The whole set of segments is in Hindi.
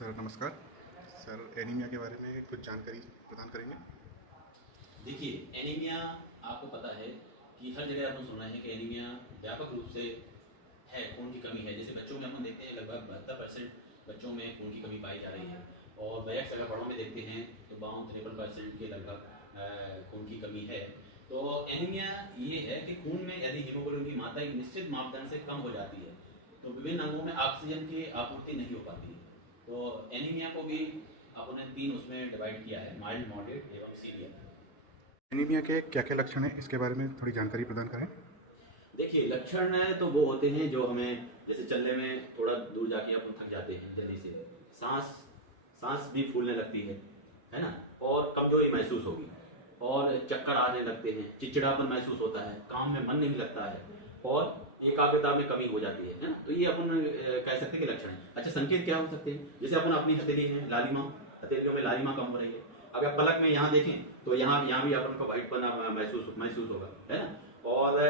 सर नमस्कार। सर एनीमिया के बारे में कुछ जानकारी प्रदान करेंगे? देखिए, एनीमिया आपको पता है कि हर जगह आपने सुना है कि एनीमिया व्यापक रूप से है, खून की कमी है। जैसे बच्चों में हम देखते हैं लगभग 72% बच्चों में खून की कमी पाई जा रही है, और वयस्क अगर बड़ों में देखते हैं तो 52-53% के लगभग खून की कमी है। तो एनीमिया ये है कि खून में यदि हीमोग्लोबिन की मात्रा एक निश्चित मापदंड से कम हो जाती है तो विभिन्न अंगों में ऑक्सीजन की आपूर्ति नहीं हो पाती है। तो एनीमिया को भी अपने 3 उसमें डिवाइड किया है, माइल्ड, मॉडरेट एवं सीवियर। एनीमिया के क्या क्या लक्षण हैं, इसके बारे में थोड़ी जानकारी प्रदान करें। देखिए, लक्षण तो वो होते हैं जो हमें, जैसे चलने में थोड़ा दूर जाके आप थक जाते हैं जल्दी से, सांस सांस भी फूलने लगती है ना, और कमजोरी महसूस होगी, और चक्कर आने लगते हैं, चिड़चिड़ापन महसूस होता है, काम में मन नहीं लगता है, और एकाग्रता में कमी हो जाती है ना। तो ये अपन कह सकते हैं कि लक्षण है। अच्छा, संकेत क्या हो सकते हैं? जैसे अपन अपनी हथेली में लालिमा, हथेलियों में लालिमा कम हो रही है। अगर पलक में यहाँ देखें तो यहाँ भी अपन को व्हाइटपन महसूस होगा, है ना। और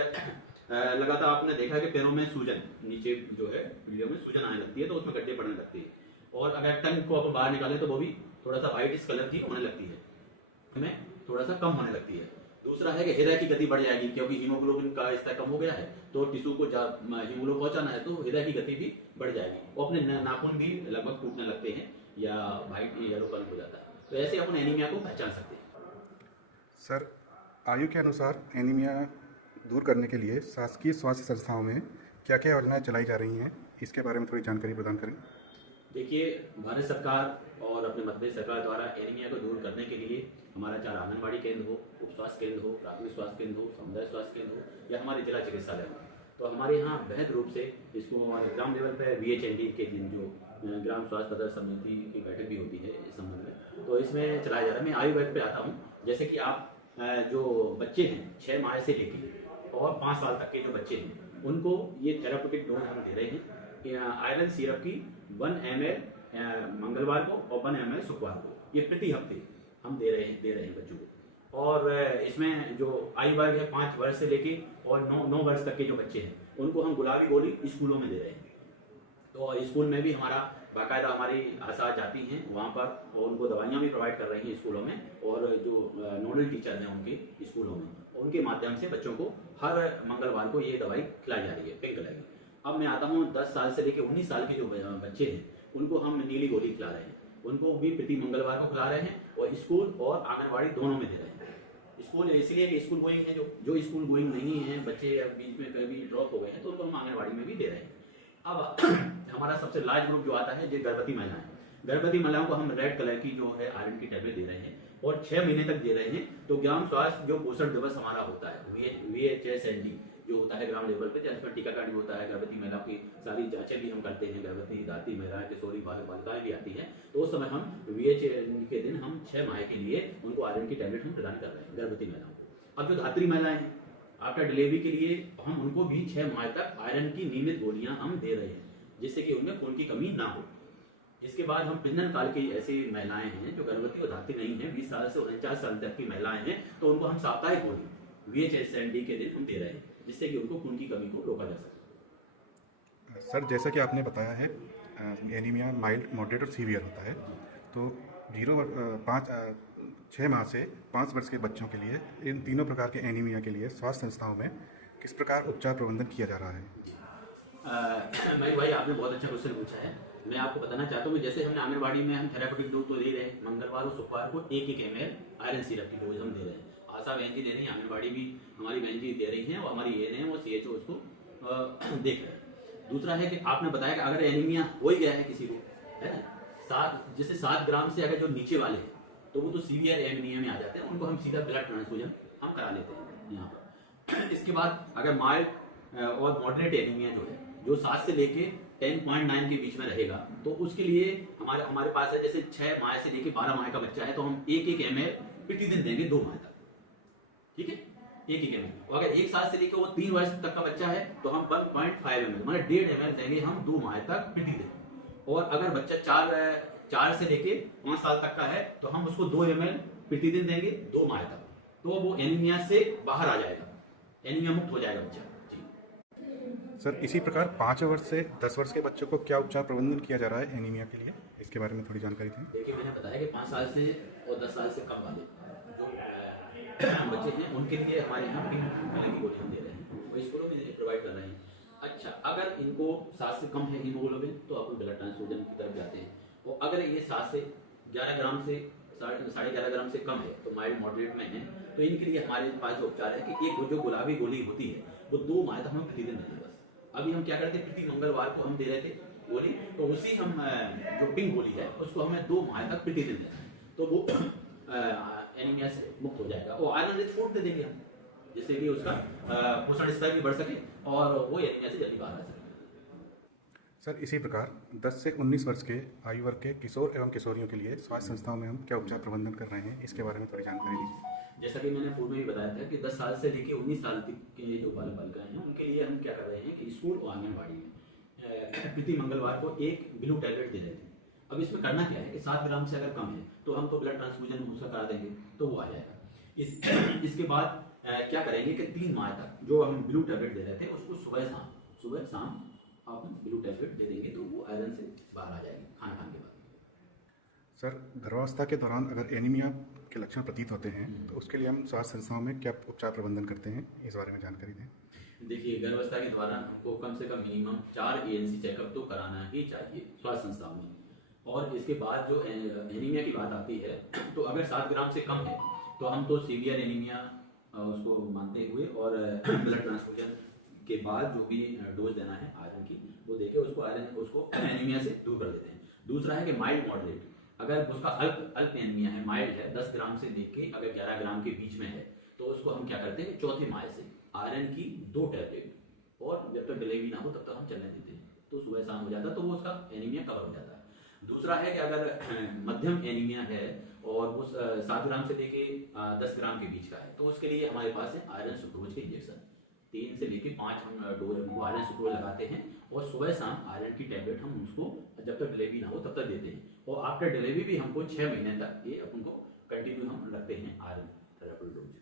लगातार आपने देखा है कि पैरों में सूजन, नीचे जो है पीलियों में सूजन आने लगती है, तो उसमें गड्ढे पड़ने लगती है। और अगर टंग को अपन बाहर निकालें तो वो भी थोड़ा सा व्हाइट कलर की होने लगती है, हमें थोड़ा सा कम होने लगती है। दूसरा है कि हृदय की गति बढ़ जाएगी, क्योंकि हीमोग्लोबिन का स्तर कम हो गया है, तो टिश्यू को हीमोग्लोबिन पहुंचाना है, तो हृदय की गति भी बढ़ जाएगी। वो अपने नाखून भी लगभग टूटने लगते हैं या व्हाइट येलोपन हो जाता है। तो ऐसे अपन एनीमिया को पहचान सकते हैं। सर आयु के अनुसार एनीमिया दूर करने के लिए शासकीय स्वास्थ्य संस्थाओं में क्या क्या योजनाएं चलाई जा रही हैं, इसके बारे में थोड़ी जानकारी प्रदान करें। देखिए, भारत सरकार और अपने मध्य प्रदेश सरकार द्वारा एनीमिया को दूर करने के लिए हमारा चाहे आंगनबाड़ी केंद्र हो, उप स्वास्थ्य केंद्र हो, प्राथमिक स्वास्थ्य केंद्र हो, समुदाय स्वास्थ्य केंद्र हो, या हमारे जिला चिकित्सालय हो, तो हमारे यहाँ बेहद रूप से इसको ग्राम लेवल पर VHND के दिन जो ग्राम स्वास्थ्य पदार्थ समिति की बैठक भी होती है इस संबंध में, तो इसमें चलाया जा रहा है। मैं आयु वर्ग पे आता हूँ। जैसे कि आप जो बच्चे हैं 6 माह से लेकर और 5 साल तक के जो बच्चे हैं, उनको ये थेरापेटिक डोज हम दे रहे हैं। आयरन सिरप की 1 ml मंगलवार को और 1 ml शुक्रवार को, ये प्रति हफ्ते हम दे रहे हैं बच्चों को। और इसमें जो आयु वर्ग है 5 वर्ष से लेके और 9 वर्ष तक के जो बच्चे हैं, उनको हम गुलाबी गोली स्कूलों में दे रहे हैं। तो स्कूल में भी हमारा बाकायदा हमारी आशा जाती हैं वहाँ पर, और उनको दवाइयाँ भी प्रोवाइड कर रही हैं स्कूलों में, और जो नोडल टीचर हैं उनके स्कूलों में, उनके माध्यम से बच्चों को हर मंगलवार को ये दवाई खिलाई जा रही है, पिंक कलर की। अब मैं आता हूँ 10 साल से लेकर 19 साल के जो बच्चे हैं, उनको हम नीली गोली खिला रहे हैं, उनको भी प्रति मंगलवार को खिला रहे हैं, और स्कूल और आंगनबाड़ी दोनों में दे रहे हैं। स्कूल इसलिए कि स्कूल गोइंग है, जो स्कूल गोइंग नहीं है बच्चे, बीच में कभी ड्रॉप हो गए हैं, तो उनको हम आंगनबाड़ी में भी दे रहे हैं। अब हमारा सबसे लार्ज ग्रुप जो आता है जो गर्भवती महिलाएं, गर्भवती महिलाओं को हम रेड कलर की जो है आयरन की टैबलेट दे रहे हैं, और 6 महीने तक दे रहे हैं। तो ग्राम स्वास्थ्य जो पोषण दिवस हमारा होता है, VHSND जो होता है ग्राम लेवल पे, जिसमें टीकाकरण भी होता है, गर्भवती महिलाओं की सारी जांचें भी हम करते हैं, गर्भवती दाती महिलाएं, किशोरी बालिकाएं भी आती हैं, तो उस समय हम VHN के दिन हम 6 माह के लिए उनको आयरन की टैबलेट हम प्रदान कर रहे हैं गर्भवती महिलाओं को। अब जो धात्री महिलाएं हैं, आफ्टर डिलीवरी के लिए हम उनको भी 6 माह तक आयरन की नियमित गोलियां हम दे रहे हैं, जिससे कि उनमें खून की कमी ना हो। इसके बाद हम प्रजनन काल की ऐसी महिलाएं हैं जो गर्भवती और धात्री नहीं है, 20 साल से 49 साल तक की महिलाएं हैं, तो उनको हम साप्ताहिक गोली VHSND के दिन हम दे रहे हैं, जिससे कि उनको खून की कमी को रोका जा सके। सर जैसा कि आपने बताया है एनीमिया माइल्ड, मॉडरेट और सीवियर होता है, तो 6 माह से 5 वर्ष के बच्चों के लिए इन तीनों प्रकार के एनीमिया के लिए स्वास्थ्य संस्थाओं में किस प्रकार उपचार प्रबंधन किया जा रहा है? मयूर भाई, आपने बहुत अच्छा क्वेश्चन पूछा है। मैं आपको बताना चाहता हूँ, जैसे हमने आंगनबाड़ी में हम थेरापेटिक डोज तो दे रहे हैं, मंगलवार और शुक्रवार को 1-1 ml आयरन सिरप की डोज हम दे रहे हैं। आशा बहन जी दे रही है, आंगनबाड़ी भी हमारी बहन जी दे रही हैं, और हमारी AN है वो CHO उसको देख रहे हैं। दूसरा है कि आपने बताया कि अगर एनीमिया हो ही गया है किसी को, है ना, जैसे 7 ग्राम से अगर जो नीचे वाले हैं, तो वो तो सीवियर एनीमिया में आ जाते हैं, उनको हम सीधा ब्लड ट्रांसफ्यूजन हम करा लेते हैं यहाँ पर। इसके बाद अगर माइल्ड और मॉडरेट एनीमिया जो है, जो 7 से लेके 10.9 के बीच में रहेगा, तो उसके लिए हमारे पास है, जैसे 6 माह से लेके 12 माह का बच्चा है, तो हम 1-1 ml प्रतिदिन देंगे 2 माह तक, ठीक है, 1-1 ml। और अगर 1 साल से लेकर वो 3 वर्ष तक का बच्चा है, तो हम 1.5 ml मतलब 1.5 ml देंगे हम 2 माह तक प्रतिदिन। और अगर बच्चा 4 से लेके 5 साल तक का है, तो हम उसको 2 ml प्रतिदिन देंगे 2 माह तक, तो वो एनीमिया से बाहर आ जाएगा, एनीमिया मुक्त हो जाएगा बच्चा। जी। सर इसी प्रकार 5 वर्ष से 10 वर्ष के बच्चों को क्या उपचार प्रबंधन किया जा रहा है एनीमिया के लिए, इसके बारे में थोड़ी जानकारी दें। देखिए, मैंने बताया कि 5 साल से और 10 साल से कम वाले जो बच्चे हैं उनके लिए हमारे यहाँ पिंक कलर की गोली हम दे रहे हैं, वो स्कूलों में प्रोवाइड कर रहे हैं। अच्छा, अगर इनको 7 से कम है हीमोग्लोबिन तो अपन ब्लड ट्रांसफ्यूजन की तरफ जाते हैं, और अगर ये 7 से 11 ग्राम से 11.5 ग्राम से कम है तो माइल्ड मॉडरेट में है, तो इनके लिए हमारे पास जो उपचार है कि एक जो गुलाबी गोली होती है वो 2 माह तक हम प्रतिदिन देते हैं। बस अभी हम क्या करते हैं, प्रति मंगलवार को हम दे रहे थे गोली, तो उसी हम जो पिंक गोली है उसको हमें 2 माह तक प्रतिदिन देना है, तो वो एनीमिया से मुक्त हो जाएगा। और आयरन रिच फूड दे देंगे हम, जिससे कि उसका पोषण स्तर भी बढ़ सके और वो एनीमिया से जल्दी बाहर आ सके। सर इसी प्रकार 10 से 19 वर्ष के आयु वर्ग के किशोर एवं किशोरियों के लिए स्वास्थ्य संस्थाओं में हम क्या उपचार प्रबंधन कर रहे हैं, इसके बारे में थोड़ी जानकारी दीजिए। जैसा कि मैंने पूर्व में भी बताया था कि 10 साल से लेकर 19 साल तक के जो बालक बालिकाएं हैं उनके लिए हम क्या कर रहे हैं कि स्कूल और आंगनबाड़ी में प्रति मंगलवार को एक ब्लू टैबलेट दे रहे थे। अब इसमें करना क्या है कि 7 ग्राम से अगर कम है तो हम तो ब्लड ट्रांसफ्यूजन उसका करा देंगे तो वो आ जाएगा। इसके बाद क्या करेंगे कि 3 माह तक जो हम ब्लू टैबलेट दे रहे थे उसको सुबह शाम आप ब्लू टैबलेट दे देंगे तो वो आयरन से बाहर आ जाएगी खाना खाने के बाद। सर गर्भावस्था के दौरान अगर एनीमिया के लक्षण प्रतीत होते हैं तो उसके लिए हम स्वास्थ्य संस्थाओं में क्या उपचार प्रबंधन करते हैं, इस बारे में जानकारी दें। देखिए, गर्भावस्था के दौरान हमको कम से कम मिनिमम 4 ANC चेकअप तो कराना ही चाहिए स्वास्थ्य संस्थाओं में। और इसके बाद जो एनीमिया की बात आती है तो अगर 7 ग्राम से कम है तो हम तो सीवियर एनीमिया उसको मानते हुए और ब्लड ट्रांसफ्यूजन के बाद जो भी डोज देना है आयरन की वो देके उसको एनीमिया से दूर कर देते हैं। दूसरा है कि माइल्ड मॉडरेट, अगर उसका अल्प एनीमिया है, माइल्ड है, 10 ग्राम से लेके अगर 11 ग्राम के बीच में है तो उसको हम क्या करते हैं, चौथे माह से आयरन की 2 टैबलेट, और जब तक डिलीवरी ना हो तब तक हम चलने देते हैं, तो सुबह शाम हो जाता है तो वो उसका एनीमिया कवर हो जाता है। दूसरा है कि अगर मध्यम एनीमिया है और वो 7 ग्राम से लेके 10 ग्राम के बीच का है तो उसके लिए हमारे पास है आयरन सुक्रोज के इंजेक्शन, 3 से लेके 5 हम डोज उनको आयरन सुक्रोज लगाते हैं, और सुबह शाम आयरन की टैबलेट हम उसको जब तक डिलीवरी ना हो तब तक देते हैं। और आफ्टर डिलीवरी भी हमको 6 महीने तक ये उनको कंटिन्यू हम रखते हैं आयरन थेरेपी डोज।